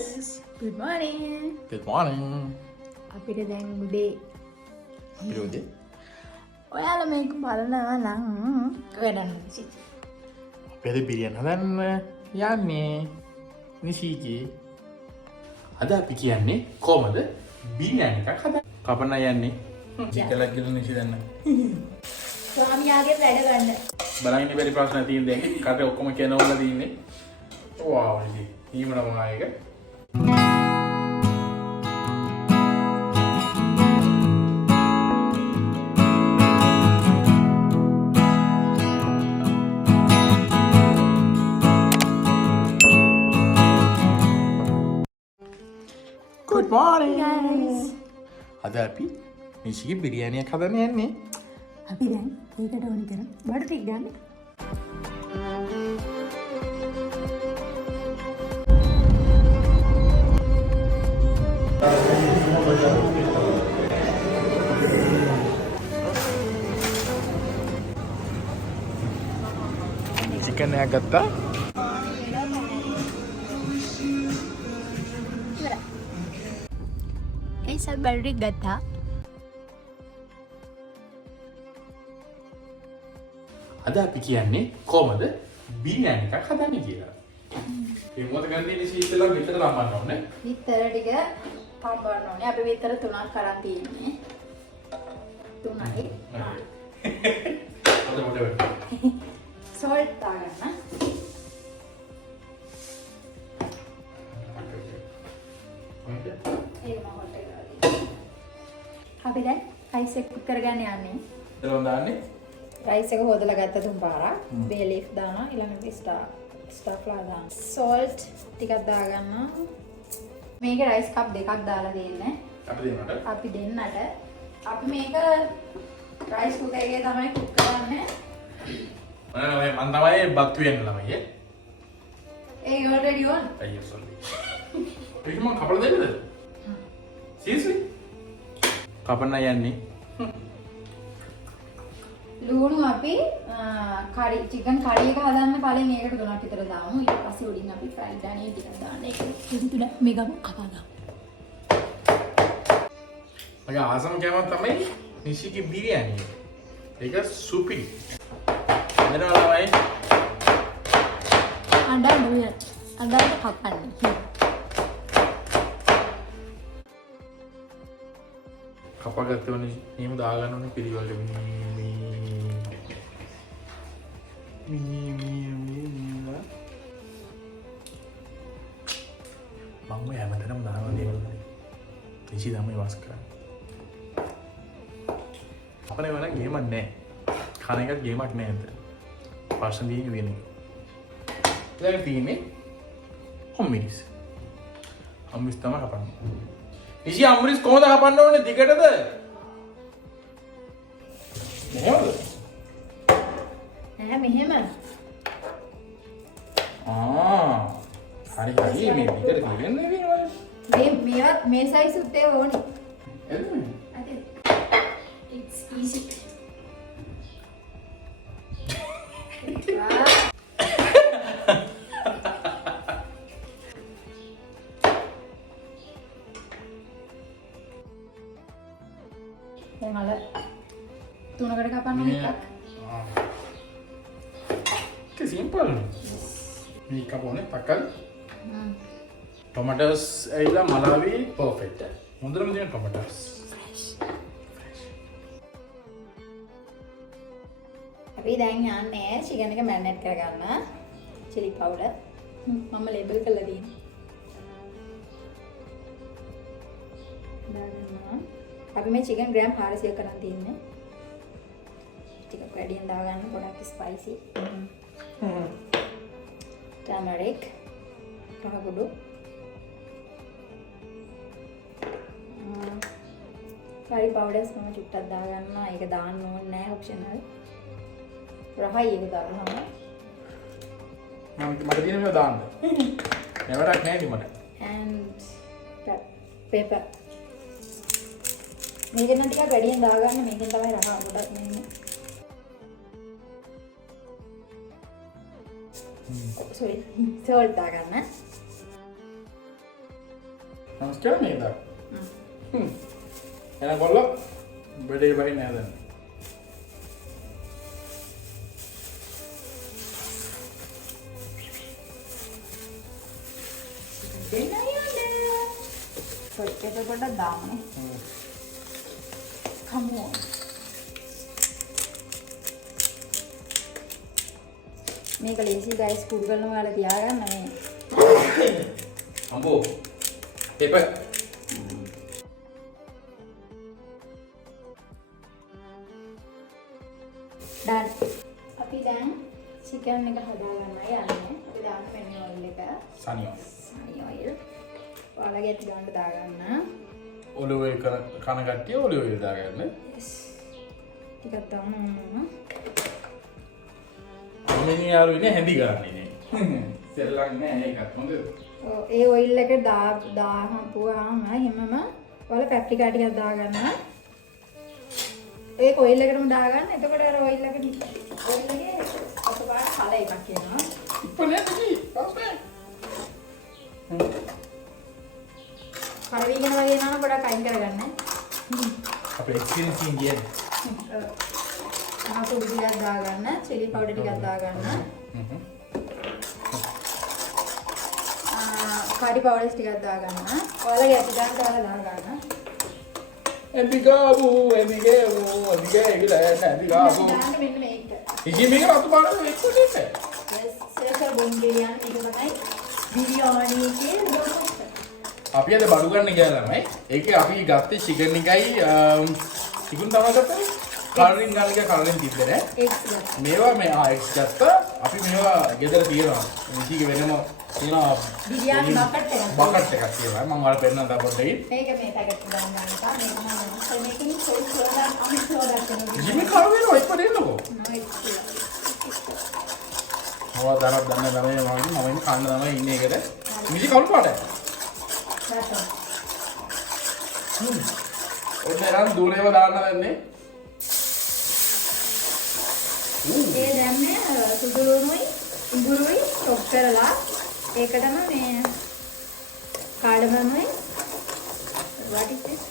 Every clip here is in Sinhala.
guys. Good morning. Good morning. අපිට දැන් උදේ. Udah. ඔයාලා මේක බලනවා නම් වැඩන්න කිසි. අපේ බිරියන් හදන්න යන්නේ නිසීගේ. අද අපි කියන්නේ කොහමද බිරියන් එකක් හදන්න. කපන්න යන්නේ. චිකලක් ගිල නිසි දන්න. ස්වාමියාගේ වැඩ ගන්න. බලන්න ඉන්න බැරි ප්‍රශ්න තියෙන දැන් කට ඔක්කොම කියනවල තියෙන්නේ. වාව් ඉතින් ඊමන මොනායක. Good morning guys. අද අපි නිසිගේ බිරියානියක් හදන්න යන්නේ. අපි දැන් ඒකට ඕනි කරන බඩු ටික ගන්න. චිකන් එකක් ගත්තා. ඒ සල් බඩු ටික ගත්තා. අද අපි කියන්නේ කොහමද බිරියානි එකක් හදන්නේ කියලා. මේ මොකද ගන්නේ නිසි ඉතලා විතර දාපන්න ඕනේ. විතර ටික පම්බවන්න ඕනේ. අපි විතර 3ක් කරන් තියෙන්නේ. 3යි. අද මොකද වෙන්නේ? සෝල්ට් දාගන්න. ඒක මම හොට් එක දාලා. අපි දැන් රයිස් එක කුක් කරගන්න යන්නේ. දරවන්න දාන්නේ. රයිස් එක හොදලා ගත්ත තුන් පාරක්. බේ ලීෆ් දානවා. ඊළඟට ස්ටාෆ්ලා දානවා. සෝල්ට් ටිකක් දාගන්න. මේක රයිස් කප් දෙකක් දාලා දෙන්නේ. අපි දෙන්නට. අපි මේක රයිස් කුකර් එකේ තමයි කුක් කරන්නේ. මම තමයි බත් වෙන්න ළමයි. ඒ already on. අයියෝ sorry. ඒක මම කපලා දෙන්නද? seriously? කපන්න යන්නේ. ලුණු අපි කරි චිකන් කරි එක හදන්න කලින් ඒකට 3ක් විතර දාමු. ඊට පස්සේ උඩින් අපි ෆ්‍රයිඩ් අනියන් ටිකක් දාන්න. ඒක තුන මේකම කපා ගමු. මගේ ආසම කෑමක් තමයි නිසිගේ බිරියානි එක. ඒක සුපිරි. එනවා ළමයි. අඬන්න කපන්නේ. කපාගත්තවනේ නියම දාගන්න ඕනේ පිළිවෙලට මේ මම හැමතැනම දානවා දේවල් නිසි තමයි වාස් කරන්නේ. අපේ වල ගේමක් නැහැ. කන එකක් ගේමක් නැහැ නේද? පර්සන් දිනේ වෙන්නේ. දැන් තියෙන්නේ හොම්මිරිස්. හොම්මිරිස් තමයි කපන්නේ. නිසි අම්රිස් කොහොමද කපන්න ඕනේ දිගටද? මෙහෙමද? නෑ මෙහෙම. හරි හරි මේ විතර තියෙන්නේ වෙනවා. මේවත් මේ සයිස් උත් ඒ ඕනේ. එන්නේ. It's easy. දැන් අර තුනකට කපන්න එකක්. Que simple. මේ කපෝනේ තකල්. tomatoes ඇවිල්ලා මලාවි perfect. හොඳටම තියෙන tomatoes. අපි දැන් යන්නේ chicken එක marinate කරගන්න. chili powder. මම label කරලා තියෙනවා. අපි මේ chicken gram 400 කරන් තියන්නේ. ටිකක් වැඩියෙන් දාගන්න පොඩක් spicy. turmeric. රහගුඩු. curry powders මම චුට්ටක් දාගන්නවා. ඒක දාන්න ඕනේ නැහැ optional. රහයි ඒක දාගන්නවා. මට තියෙන මේවා දාන්න. නෑවටක් නෑ මට. and pepper. මේක නම් ටිකක් වැඩියෙන් දාගන්න. මේකෙන් තමයි රහ ගොඩක් නෙන්නේ. sorry salt දාගන්න. නමස්කාර නේද? එන කොල්ලෝ බෙඩේ බහින්න හදන්න. දෙන්න යන්නේ. ඒක පොඩ්ඩක් දාමු. Come on. මේක ලේසි ගයිස් කුඩු කරන ඔයාලා තියාගන්න මේ. අම්බෝ. පේපර්. දැන් අපි දැන් චිකන් එක හදාගන්නයි යන්නේ. අපි දාන්න මෙන්න ඔයිල් එක. සනි ඔයිල්. ඔයාලගේ ටිකක් දාගන්න. ඔලිව් ඔයිල් කන කට්ටිය ඔලිව් ඔයිල් දාගන්න. ටිකක් දාන්න. මිනි යාළු ඉන්නේ හැඳි ගන්න ඉන්නේ. සෙල්ලම් නෑ ඒකත් හොඳද? ඔව් ඒ ඔයිල් එක දාහපුවාම හැමම ඔයාලා පැප්‍රිකා ටිකක් දාගන්න. ඒක ඔයිල් එකටම දාගන්න. එතකොට අර ඔයිල් එකේ අතපාර කල එකක් එනවා. ඉපනේ කි පස්සේ. කරවීගෙන වගේ යනවා පොඩක් අයින් කරගන්න. අපේ එක්ස්පීරියන්ස් එකෙන් කියන්නේ. කුඩු ටිකක් දාගන්න, චිලි පවුඩර් ටිකක් දාගන්න. කරි පවුඩර් ටිකක් දාගන්න. ඔයාලගේ ඇති ගන්න දාලා දාගන්න. එදිගාබු එදිගාබු මෙන්න මේක. ඉතින් මේක රතු පාටට එක්ක දෙන්න. ස්පෙෂල් බොම් බිරියානි එක තමයි බිරියානි එකේ දොස්. අපි අද බඩු ගන්න ගියා ළමයි. ඒකේ අපි ගත්තේ චිකන් එකයි චිකන් තමයි ගත්තේ. කලරින් ගන්න එක කලරින් තිබ්බේ නෑ. මේවා මේ එක්ස් ගත්තා. අපි මේවා ගෙදර තියනවා. මිටිගේ වෙනම තියෙනවා බිරියානි බකට් එකක්. බකට් එකක් තියෙනවා. මම ඔයාලට පෙන්නන්න තා පොඩ්ඩයි. මේක මේ පැකට් එක ගන්න ගන්නවා. මේක මම මේකෙන් සෝස් කරලා අමිස්ලා ගන්නවා. ජිමි කර වෙනවා එක්ක දෙන්නකෝ. මොකද දරක් දන්නේ ළමයි මම ඉන්නේ කන්න තමයි ඉන්නේ ඒකද. මිටි කවුරු පාටයි? ඔන්න එරන් දුරේව දාන්න වෙන්නේ. ඒ දැම්මේ සුදු ලුණුයි ඉඟුරුයි චොප් කරලා ඒකටම මේ කාඩමම්මයි what is this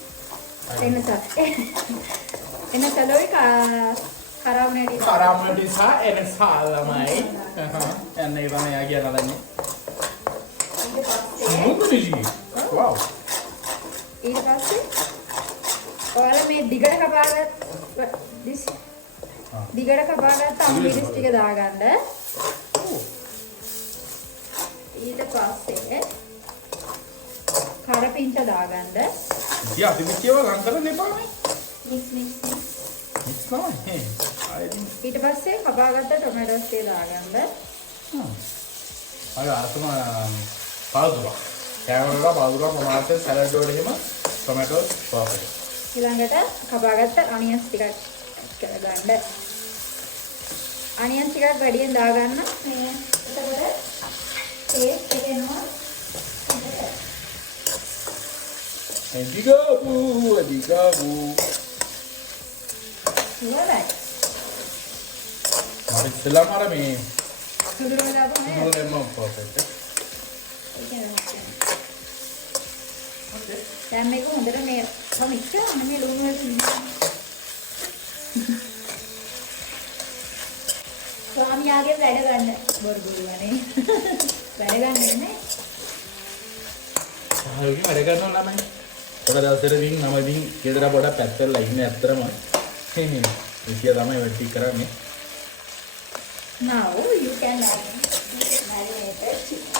එනසලෝයි කරාමනටි සා එනසා ළමයි එන්න ඒ තමයි යා කියලා දන්නේ. Wow. ඊට පස්සේ ඔයාලා මේ දිගට කපාගත්ත දිගට කපාගත්ත අම්බිරිස් ටික දාගන්න. ඊට පස්සේ කරපිංච දාගන්න. ඉතින් අතිවිච්චේව ලං කරන්න එපානේ. මික්ස් තමයි. ඊට පස්සේ කපාගත්ත ටොමැටෝස් ටික දාගන්න. අර අරතම පාදුරා. කැමරාවල පාදුරා මොනවාට සලාඩ් වලට එහෙම ටොමැටෝ පර්ෆෙක්ට්. ඊළඟට කපාගත්ත අනියන්ස් ටිකක් කරගන්න. අනියන්ස් ටිකක් වැඩියෙන් දාගන්න. මේ එතකොට ටේස්ට් එක එනවා. එදිගාබු ඉවරයි. මම ඉස්සෙල්ලාම අර මේ සුදුරුම දාපුවා නේද? සුදුරුම පර්ෆෙක්ට්. දැන් මේක හොඳට මේ මික්ස් කරන්න මේ ලුණු වලට. ස්වාමියාගේ වැඩ ගන්න බොරුගුරුවනේ. වැඩ ගන්න නේ. ආයෙත් වැඩ කරනවා ළමයි. ඔක දවසේදී මම ඉතින් ගෙදර පොඩක් පැත්තලා ඉන්නේ ඇත්තරම. ඉතිය තමයි වැඩ ටික කරන්නේ. Now you can marinate chicken.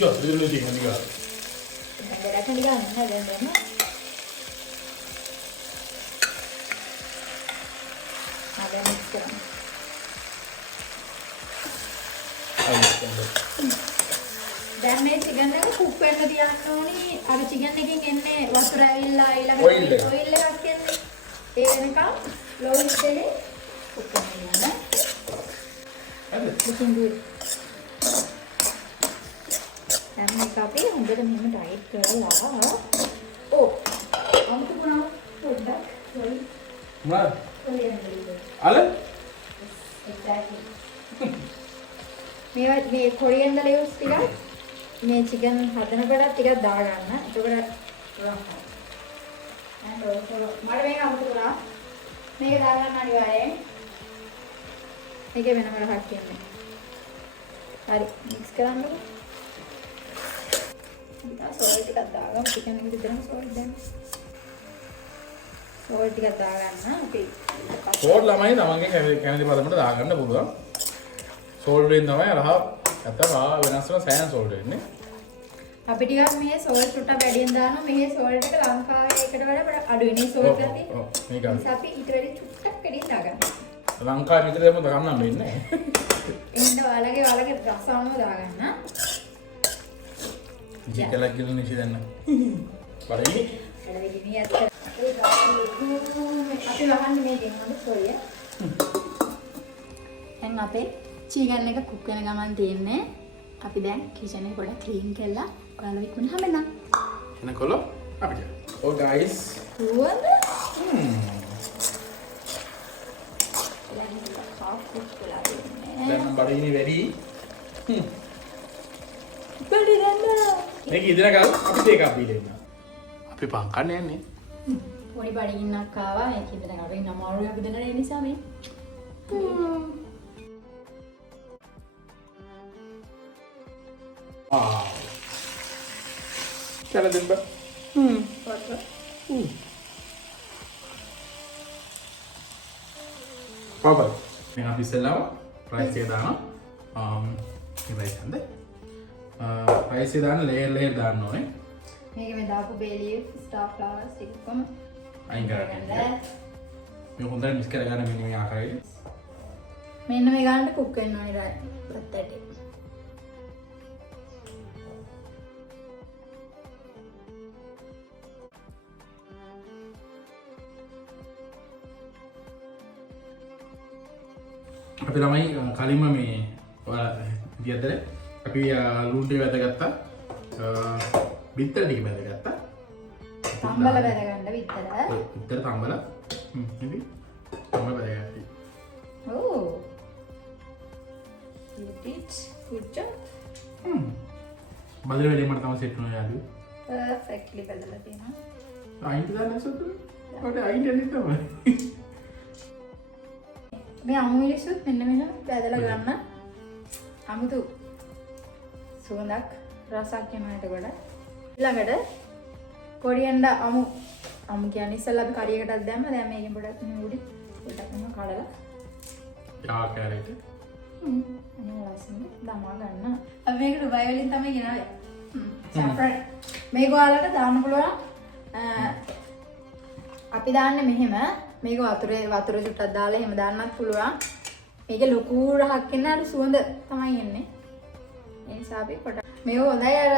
යෝ දෙලු දෙන්න ගියා. දැන් ගන්න ගන්න දැන් දැන්. ආයෙත් මික්ස් කරන්න. දැන් මේ චිකන් එක කුක් වෙන්න තියන්න ඕනි. අර චිකන් එකකින් එන්නේ වතුර ඇවිල්ලා ඊළඟට ඔයිල් එකක් එන්නේ. ඒ වෙනකම් ලෝ හීට් එකේ කුක් කරන්න යන්න. හරිද? ඉතින් දැන් මේක අපි හොඳට මෙහෙම ටයිට් කරලා ඕ අමුතු මොනවා පොඩ්ඩක් සොයි මොනවද? කොරියන්ඩර් අල? exactly මේ කොරියන්ඩර් ලීව්ස් ටික මේ චිකන් හදනකොට ටිකක් දාගන්න. එතකොට and also මට මේක අමුතුලා මේක දාගන්න අනිවාර්යයෙන්. මේකේ වෙනම රහක් කියන්නේ. හරි මික්ස් කරන්නකො. සෝල්ට් ටිකක් දාගමු. චිකන් එකට විතරම සෝල්ට් දාන්න. සෝල්ට් ටිකක් දාගන්න. අපි සෝල්ට් ළමයි තමන්ගේ කැමති පදමට දාගන්න පුළුවන්. සෝල්ට් වලින් තමයි රහ නැත්තම් වෙනස් වෙන සෑන් සෝල්ට් වෙන්නේ. අපි ටිකක් මේ සෝල්ට් ටුට්ටක් වැඩියෙන් දානවා. මේ සෝල්ට් එක ලංකාවේ එකට වඩා පොඩ අඩුයි නේ සෝල්ට් එක තියෙන්නේ. ඔව් මේක හරි. අපි ඊට වැඩි ටුට්ටක් වැඩියෙන් දාගන්නවා. ලංකාවේ මෙතන දෙන්න ගන්න වෙන්නේ නැහැ. එන්න ඔයාලගේ රසම දාගන්න. ජීකලක් ගිනු නිසි දැන්න. බලයි. අපි වහන්නේ මේ දෙන්නම සෝරිය. දැන් අපේ චිකන් එක කුක් වෙන ගමන් තියෙන්නේ. අපි දැන් කිචන් එක පොඩ්ඩක් ක්ලීන් කරලා ඔයාලා විකුණ හැමනම්. එනකොල අපිට. Oh guys. වුවද? දැන් බඩගිනි වැඩි. බඩගින්න. මේක ඉදලා ගාලා අපි දෙකක් බීලා ඉන්නවා. අපි පන් කන්න යන්නේ. පොඩි බඩගින්නක් ආවා. මේක ඉදලා ගාලා ඉන්න අමාරුයි අපි දෙන්න ඒ නිසා මේ. Cara demba. Papa. Ini habis selama rice එක දානවා. මේ rice හඳ. rice එක දාන layer දාන්න ඕනේ. මේක මේ දාපු bay leaf, star flowers ටික කොහොම අයින් කරගන්න. මේ හොඳට මික්ස් කරගන්න මෙන්න මේ ආකාරයට. මෙන්න මේ ගානට කුක් වෙන්න ඕනේ රත් ඇටි. අපි ළමයි කලින්ම මේ විදිහට අපි ලුණු ටික වැදගත්තා. බිත්තර ටික වැදගත්තා. තම්බල වැදගන්න විතර. බිත්තර තම්බල. ඉතින් තම්බල වැදගත්තා. Oh. You did good job. බදල වෙලේ මට තමයි සෙට් වුණා යාළුවෝ. Perfectly බදලා තියෙනවා. අයින්ට දාන්න සොත්තු. ඔකට අයින්ට යන්නේ තමයි. මේ අමු මිරිස්සුත් මෙන්න මෙහෙම බැදලා ගන්න. අමුතු සුවඳක් රසක් එනවා එතකොට. ඊළඟට කොරියන්ඩා අමු කියන්නේ ඉස්සෙල්ලා අපි කරි එකටත් දැම්ම. දැන් මේකෙන් පොඩක් මෙහෙම උඩි පොඩක් මෙහෙම කඩලා. යා කැරට්. අනේ ලස්සනට දමා ගන්න. අපි මේක ඩුබයි වලින් තමයි ගෙනාවේ. සැෆ්‍රන්. මේක ඔයාලට දාන්න පුළුවන්. අපි දාන්නේ මෙහෙම. මේක වතුර චුට්ටක් දාලා එහෙම දාන්නත් පුළුවන්. මේක ලොකු රහක් එන්න අර සුවඳ තමයි එන්නේ. ඒ නිසා අපි පොඩ මේක හොඳයි අර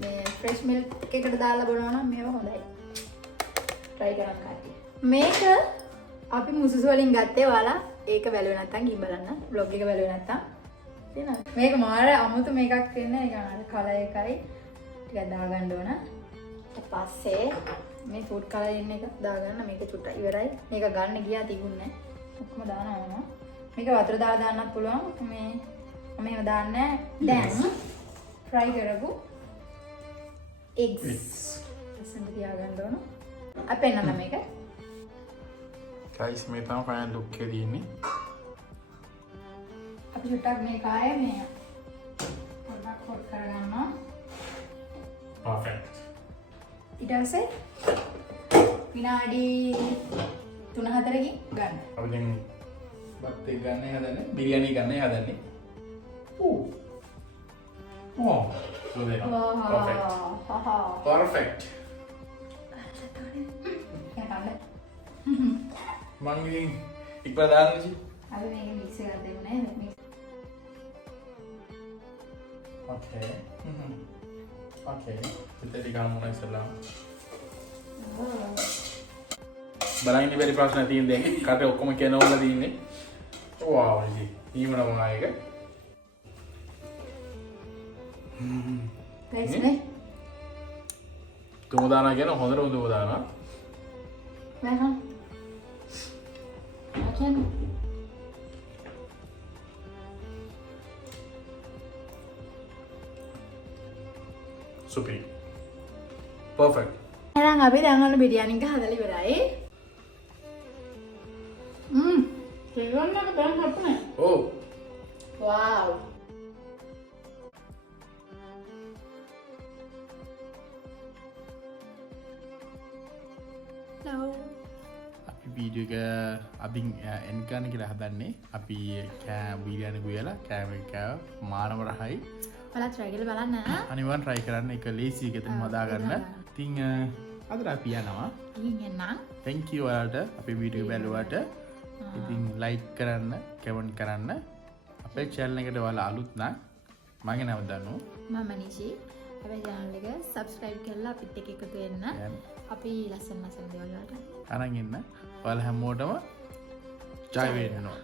මේ ෆ්‍රෙෂ් මිල්ක් එකකට දාලා බලනවා නම් මේක හොඳයි. try කරන්න කට්ටිය. මේක අපි මුසුසු වලින් ගත්තේ ඔයාලා ඒක බැලුවේ නැත්තම් ගිහින් බලන්න. vlog එක බැලුවේ නැත්තම් තේනවද? මේක මාර අමුතු මේකක් වෙන්නේ ඒක අර කලර් එකයි ටිකක් දාගන්න ඕන. ඊට පස්සේ මේ ෆුඩ් කලරින් එක දාගන්න මේක චුට්ටක් ඉවරයි. මේක ගන්න ගියා තිබුණේ නැහැ. ඔක්කොම දානවා. මේක වතුර දාලා දාන්නත් පුළුවන්. මේ මම එහෙම දාන්නේ දැන් fry කරපු eggs. එසෙන් තියාගන්න ඕන. අපි එන්නම මේක. guys මේ තමයි ෆයිනල් ලුක් එක දෙන්නේ. අපි චුට්ටක් මේක ආයේ මේ පොඩ්ඩක් කොට් කරගන්නවා. perfect. ඊට පස්සේ විනාඩි 3-4කින් ගන්න. අපි දැන් බත් එක ගන්න හදන්නේ බිරියානි ගන්න හදන්නේ. Oh. So there. Perfect. Perfect. Mangi ikbar දාන්න ජී. අපි මේක මික්ස් එකක් දෙමු නේද? Okay. Okay. Kita di kamu naik selang. බලන්න බැරි ප්‍රශ්න තියෙන දෙන්නේ කට ඔක්කොම කනවල තියෙන්නේ. wow ජී. ඊමන මොනායක. guys නේ. දුම දානවා කියන හොඳට දුම දානවා. මම අචන් සුපිරි. පර්ෆෙක්ට්. එහෙනම් අපි දැන් ඔන්න බිරියානි එක හදලා ඉවරයි. තේරුම් එක දැන් හප්පනේ. ඔව්. Wow. Hello. අපි වීඩියෝ එක අදින් එන්ඩ් කරන්න කියලා හදන්නේ. අපි බිරියානි ගුයලා කෑම එක මානම රහයි. ඔයාලා try කරලා බලන්න. අනිවාර්යෙන් try කරන්න. ඒක ලේසි එකකින් හදා ගන්න. ඉතින් අද අපි යනවා. ඉතින් thank you ඔයාලට අපේ වීඩියෝ බැලුවාට. ඉතින් like කරන්න, comment කරන්න. අපේ channel එකට ඔයාලා අලුත් නම් මගේ නම දන්නු. මම නිෂි. අපේ channel එක subscribe කරලා අපිත් එක්ක එකතු වෙන්න. අපි ලස්සන දේවල් වලට අරන් ඉන්න. ඔයාලා හැමෝටම ජය වේවා.